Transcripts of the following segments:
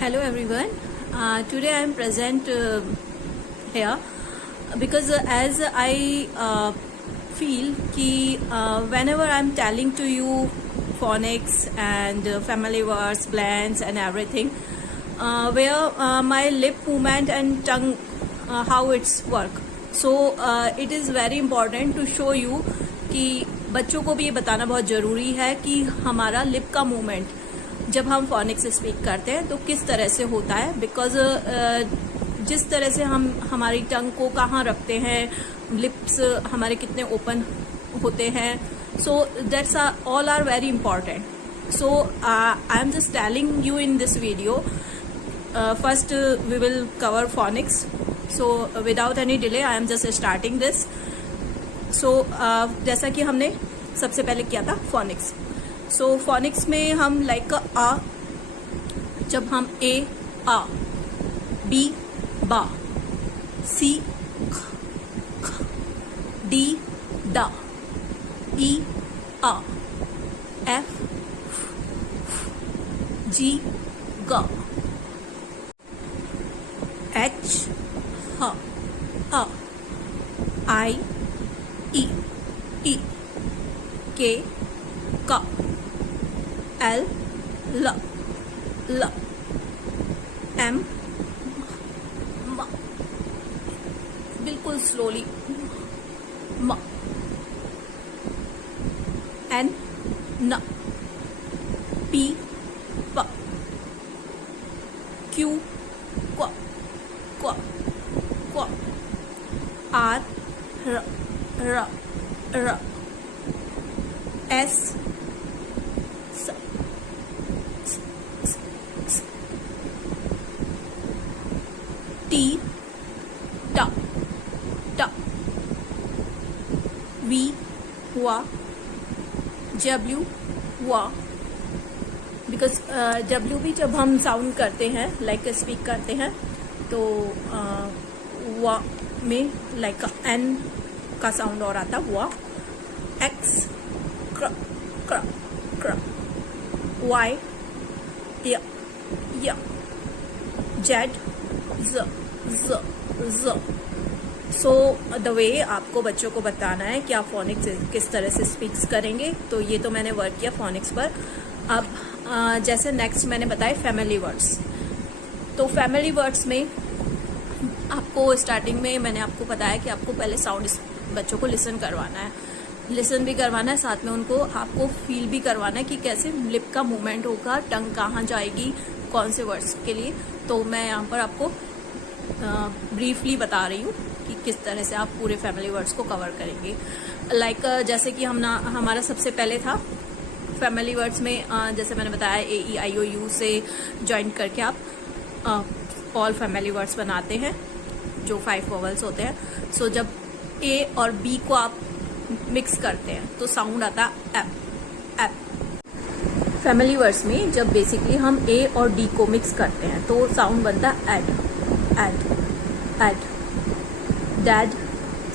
Hello everyone. Today I am present here because as I feel कि whenever I am telling to you phonics and family words, blends and everything, where my lip movement and tongue how it's work. So it is very important to show you कि बच्चों को भी ये बताना बहुत ज़रूरी है कि हमारा लिप का मूवमेंट जब हम फोनिक्स स्पीक करते हैं तो किस तरह से होता है, बिकॉज जिस तरह से हम हमारी टंग को कहाँ रखते हैं, लिप्स हमारे कितने ओपन होते हैं, so that's all are very important. So I am just telling you in this video. First we will cover phonics. So without any delay I am just starting this. So जैसा कि हमने सबसे पहले किया था phoenix. सो phoenix में हम like आ, जब हम ए आ, बी बा, सी ख, ख, डी डा, ई आ, एफ जी ग, एच ह आ, आई ई ई, के का, एल ल ल, एम म, बिल्कुल स्लोली म, एन न, पी प, क्यू क्व क्व क्व, आर र र र, एस स, टी ट ट, वी हुआ, डब्ल्यू हुआ, बिकॉज डब्ल्यू भी जब हम साउंड करते हैं लाइक स्पीक करते हैं तो वा में लाइक एन का साउंड और आता हुआ, एक्स क्र क्र क्र, वाई य य, जेड ज ज ज. सो द वे आपको बच्चों को बताना है कि आप फोनिक्स किस तरह से स्पीक्स करेंगे, तो ये तो मैंने वर्क किया फोनिक्स पर. अब जैसे नेक्स्ट मैंने बताया फैमिली वर्ड्स. तो फैमिली वर्ड्स में आपको स्टार्टिंग में मैंने आपको बताया कि आपको पहले साउंड बच्चों को लिसन करवाना है, लिसन भी करवाना है, साथ में उनको आपको फील भी करवाना है कि कैसे लिप का मूवमेंट होगा, टंग कहाँ जाएगी, कौन से वर्ड्स के लिए. तो मैं यहाँ पर आपको ब्रीफली बता रही हूँ कि किस तरह से आप पूरे फैमिली वर्ड्स को कवर करेंगे. लाइक जैसे कि हमारा सबसे पहले था फैमिली वर्ड्स में, जैसे मैंने बताया ए ई आई ओ यू से ज्वाइन करके आप ऑल फैमिली वर्ड्स बनाते हैं जो 5 वोवल्स होते हैं. सो जब ए और बी को आप मिक्स करते हैं तो साउंड आता है एप एप. फैमिली वर्ड्स में जब बेसिकली हम ए और डी को मिक्स करते हैं तो साउंड बनता है ad ad ad, dad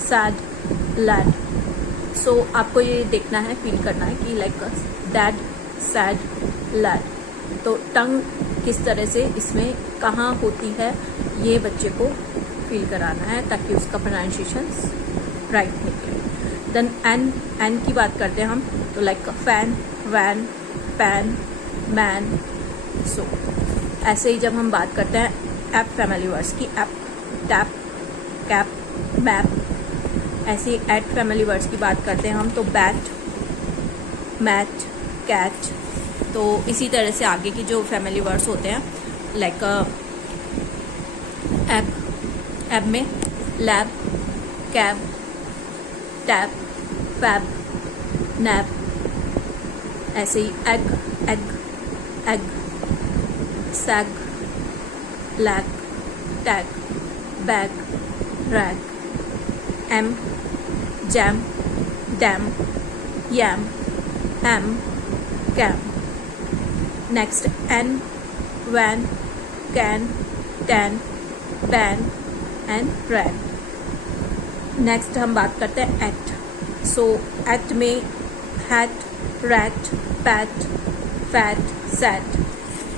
sad lad. So आपको ये देखना है, फील करना है कि लाइक डैड सैड लैड. तो टंग किस तरह से इसमें कहाँ होती है ये बच्चे को फील कराना है ताकि उसका प्रोनाउंसिएशन राइट निकले. देन एन की बात करते हैं हम तो like fan van pan man. So ऐसे ही जब हम बात करते हैं ऐप फैमिली वर्ड्स की, ऐप टैप कैप मैप, ऐसे ही एट फैमिली वर्ड्स की बात करते हैं हम तो बैट मैट कैच. तो इसी तरह से आगे की जो फैमिली वर्ड्स होते हैं लाइक एब एब में lab cab tab fab nab. ऐसे ही ag ag ag sag lag tag bag rag, am jam dam yam am cam. Next an van can tan ban and ran. Next हम बात करते हैं at. So at में hat rat pat fat sat.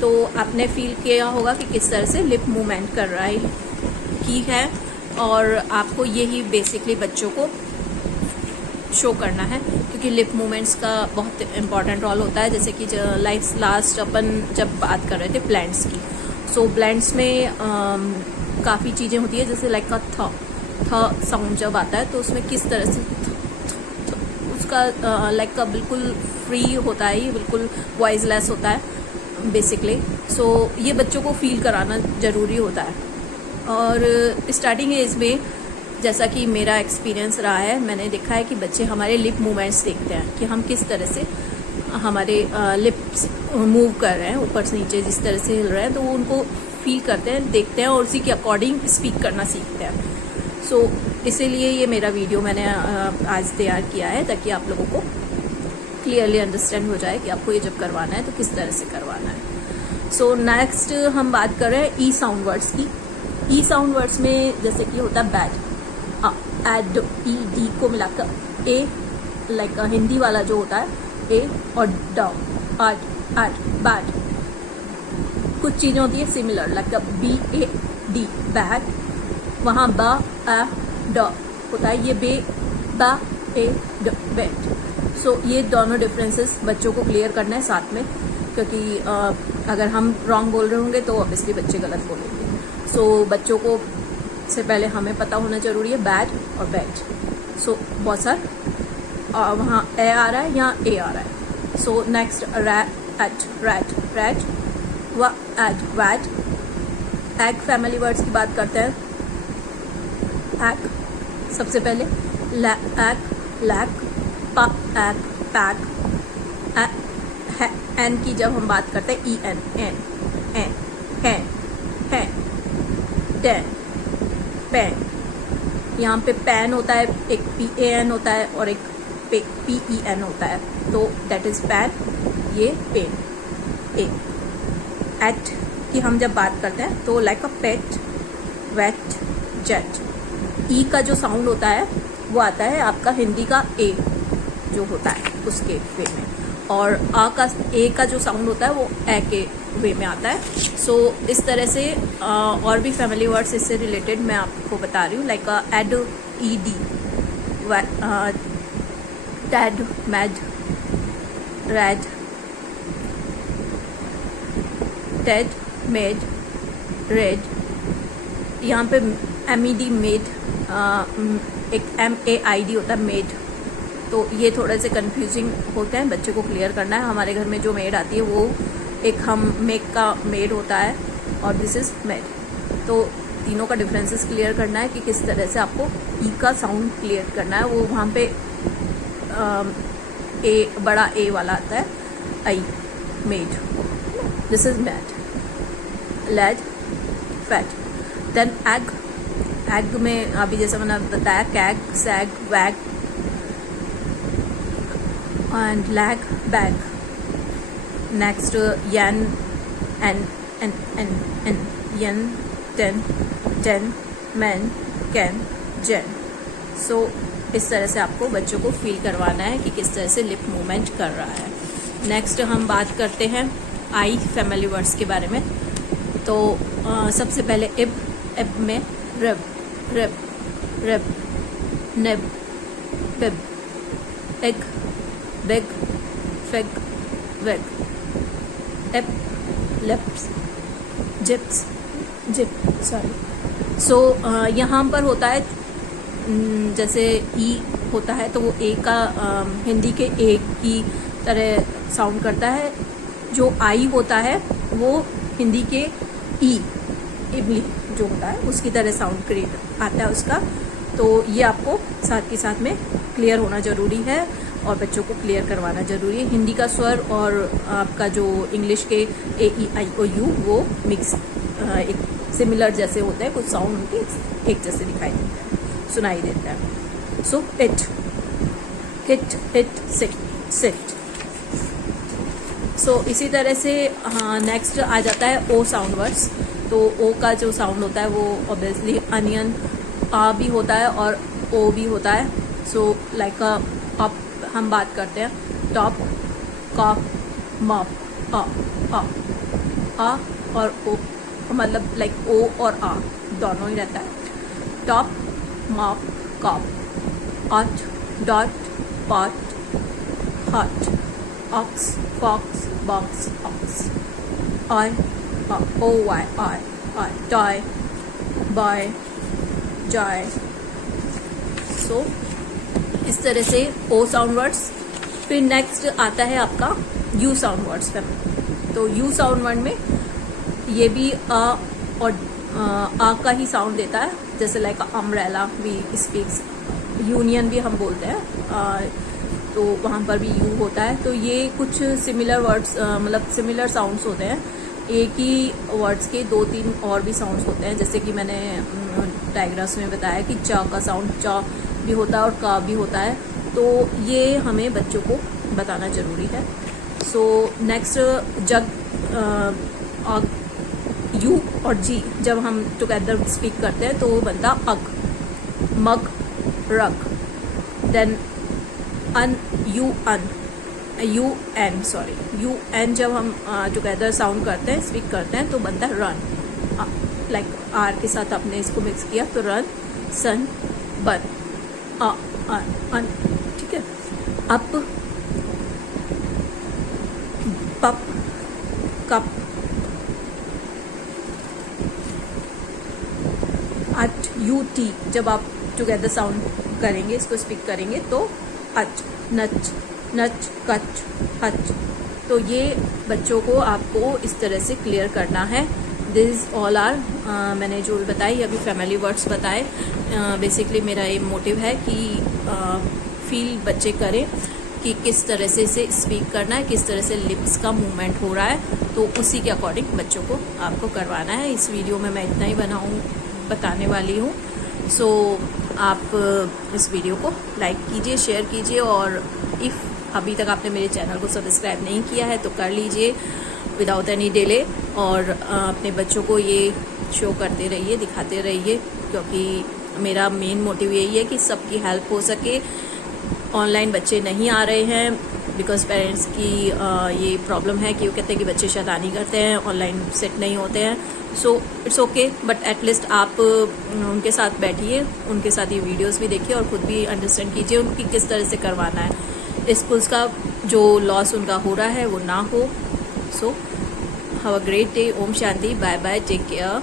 तो आपने feel किया होगा कि किस तरह से लिप मूवमेंट कर रहा है की है, और आपको यही बेसिकली बच्चों को शो करना है, क्योंकि लिप मूवमेंट्स का बहुत इम्पॉर्टेंट रोल होता है। जैसे कि लास्ट अपन जब बात कर रहे थे प्लांट्स की, सो प्लांट्स में काफ़ी चीज़ें होती है, जैसे लाइक का थ साउंड जब आता है तो उसमें किस तरह से उसका लाइक का बिल्कुल फ्री होता है, ये बिल्कुल वॉइसलेस होता है बेसिकली। सो ये बच्चों को फील कराना ज़रूरी होता है। और स्टार्टिंग एज में जैसा कि मेरा एक्सपीरियंस रहा है, मैंने देखा है कि बच्चे हमारे लिप मूवमेंट्स देखते हैं कि हम किस तरह से हमारे लिप्स मूव कर रहे हैं, ऊपर से नीचे जिस तरह से हिल रहे हैं, तो वो उनको फील करते हैं, देखते हैं और उसी के अकॉर्डिंग स्पीक करना सीखते हैं। सो इसीलिए ये मेरा वीडियो मैंने आज तैयार किया है, ताकि आप लोगों को क्लियरली अंडरस्टैंड हो जाए कि आपको ये जब करवाना है तो किस तरह से करवाना है। सो नेक्स्ट हम बात कर रहे हैं ई साउंड वर्ड्स की। ई साउंड वर्ड्स में जैसे कि होता है बैड, एड, ई, डी को मिलाकर ए, लाइक हिंदी वाला जो होता है ए, और ड, आट, बैड। कुछ चीज़ें होती है similar, like B A D bad, वहाँ बा आ ड होता है, ये बे बा ए ड बैड। सो ये दोनों डिफरेंसेस बच्चों को क्लियर करना है साथ में, क्योंकि अगर हम रॉन्ग बोल रहे होंगे तो ऑब्वियसली बच्चे गलत बोलेंगे। सो बच्चों को से पहले हमें पता होना जरूरी है बैड और बैड। सो बहुत सारा वहाँ ए आ रहा है, यहाँ ए आ रहा है। सो नेक्स्ट रैट, व एड वैट। एग फैमिली वर्ड्स की बात करते हैं। एग सबसे पहले एग, लैक, पा, एग, पैक। एन की जब हम बात करते हैं, ई एन, एन, है, डेन, पेन। यहाँ पे पेन होता है, एक पी ए एन होता है और एक पी ई एन होता है, तो दैट इज पेन, ये पेन। ए एट की हम जब बात करते हैं तो like a pet, wet, jet. E का जो साउंड होता है वो आता है आपका हिंदी का ए जो होता है उसके वे में, और ए का जो साउंड होता है वो ए के वे में आता है। सो इस तरह से और भी फैमिली वर्ड्स इससे रिलेटेड मैं आपको बता रही हूँ, लाइक एड, E D, dad, mad, red, dead, med, red. यहाँ पे एम ई डी, मेड, एक एम ए आई डी होता है मेड, तो ये थोड़े से कंफ्यूजिंग होते हैं, बच्चे को क्लियर करना है। हमारे घर में जो मेड आती है वो एक हम मेक का मेड होता है और दिस इज मेड, तो तीनों का डिफरेंसेस क्लियर करना है कि किस तरह से आपको ई का साउंड क्लियर करना है। वो वहाँ पे ए, बड़ा ए वाला आता है, I, made, this is mad, led, fat. Then egg, egg में अभी जैसे मैंने बताया cag, sag, wag and lag, bag. Next yen, an, yen, ten, man, can, Jen. So इस तरह से आपको बच्चों को फील करवाना है कि किस तरह से लिप मूवमेंट कर रहा है। नेक्स्ट हम बात करते हैं आई फैमिली वर्ड्स के बारे में। तो सबसे पहले इब में रिब, रिब, निब, बिब, एग, बिग, फिग, विग, इप, लिप्स, जिप्स, जिप, सॉरी। सो यहाँ पर होता है जैसे ई होता है तो वो ए का हिंदी के ए की तरह साउंड करता है, जो आई होता है वो हिंदी के ई, इमली जो होता है उसकी तरह साउंड क्रिएट आता है उसका। तो ये आपको साथ के साथ में क्लियर होना ज़रूरी है और बच्चों को क्लियर करवाना ज़रूरी है। हिंदी का स्वर और आपका जो इंग्लिश के ए ई आई ओ यू वो मिक्स एक सिमिलर जैसे होते हैं, कुछ साउंड उनके एक जैसे दिखाई देते हैं, सुनाई देता है। So it, kit, it, sit. So इसी तरह से नेक्स्ट आ जाता है ओ साउंड वर्ड्स। तो ओ का जो साउंड होता है वो ऑब्वियसली अनियन, आ भी होता है और ओ भी होता है। सो लाइक अप हम बात करते हैं, टॉप, कॉप, मॉप, आ और ओ, मतलब लाइक ओ और आ दोनों ही रहता है। Top, mop, cop, ot, dot, pot, hot, ox, fox, box, ox, oy, o y, oy, toy, boy, joy. So इस तरह से ओ साउंड वर्ड्स। फिर नेक्स्ट आता है आपका यू साउंड वर्ड्स पे। तो यू साउंड वर्ड में ये भी अ और आ का ही साउंड देता है, जैसे like umbrella we speaks, union भी हम बोलते हैं, तो वहाँ पर भी यू होता है। तो ये कुछ सिमिलर वर्ड्स, मतलब सिमिलर साउंड्स होते हैं। एक ही वर्ड्स के 2-3 और भी साउंड्स होते हैं, जैसे कि मैंने डायग्राम्स में बताया कि चा का साउंड चा भी होता है और का भी होता है। तो ये हमें बच्चों को बताना ज़रूरी है। सो नेक्स्ट, जग, यू और जी जब हम टुगेदर स्पीक करते हैं तो वो बनता अग, मग, रग। देन अन, यू अन, U N, sorry U N जब हम टुगेदर साउंड करते हैं, स्पीक करते हैं तो बनता है रन। लाइक आर के साथ आपने इसको मिक्स किया तो रन, सन, बन, अन, ठीक है। अप, पप, कप, अट, यू टी जब आप टुगेदर साउंड करेंगे, इसको स्पीक करेंगे तो अच, नच, नच, कच, हच। तो ये बच्चों को आपको इस तरह से क्लियर करना है। दिस ऑल आर, मैंने जो भी बताई अभी फैमिली वर्ड्स बताए। बेसिकली मेरा ये मोटिव है कि फील बच्चे करें कि किस तरह से इसे स्पीक करना है, किस तरह से लिप्स का मूवमेंट हो रहा है, तो उसी के अकॉर्डिंग बच्चों को आपको करवाना है। इस वीडियो में मैं इतना ही बताने वाली हूँ। सो आप इस वीडियो को लाइक कीजिए, शेयर कीजिए, और इफ़ अभी तक आपने मेरे चैनल को सब्सक्राइब नहीं किया है तो कर लीजिए विदाउट एनी डिले, और अपने बच्चों को ये शो करते रहिए, दिखाते रहिए, क्योंकि मेरा मेन मोटिव यही है कि सबकी हेल्प हो सके। ऑनलाइन बच्चे नहीं आ रहे हैं बिकॉज पेरेंट्स की ये प्रॉब्लम है कि वो कहते हैं कि बच्चे शैतानी करते हैं, ऑनलाइन सेट नहीं होते हैं। So it's okay, but at least आप उनके साथ बैठिए, उनके साथ ये वीडियोस भी देखिए और खुद भी अंडरस्टैंड कीजिए उनकी किस तरह से करवाना है। स्कूल्स का जो लॉस उनका हो रहा है वो ना हो। So have a great day. ओम शांति। Bye bye, take care.